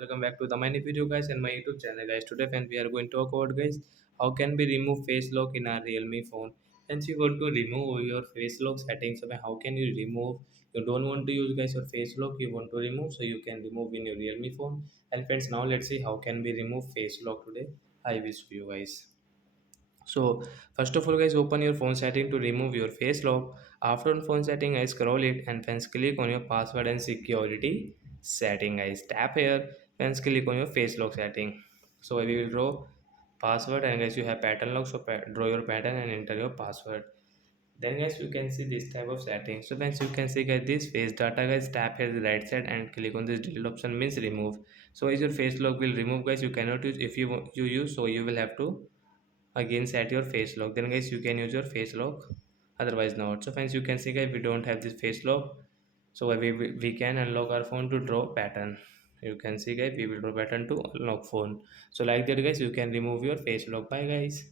welcome back to the many video guys and my YouTube channel guys. Today friends we are going to talk about guys how can we remove face lock in our Realme phone. Hence you want to remove your face lock settings. So how can you remove? You don't want to use guys your face lock, you want to remove, so you can remove in your Realme phone. And friends, now let's see how can we remove face lock today. I will show you guys. So first of all guys, open your phone setting to remove your face lock. After on phone setting guys, scroll it and then click on your password and security setting guys. Tap here, then click on your face lock setting. So we will draw password and guys you have pattern lock, so draw your pattern and enter your password. Then guys you can see this type of setting. So then you can see guys this face data guys, tap here the right side and click on this delete option means remove. So as your face lock will remove guys, you cannot use if you use, so you will have to again set your face lock. Then guys you can use your face lock, otherwise not. So friends, you can see guys we don't have this face lock, so we can unlock our phone to draw pattern. You can see guys we will draw pattern to unlock phone. So like that guys you can remove your face lock. Bye guys.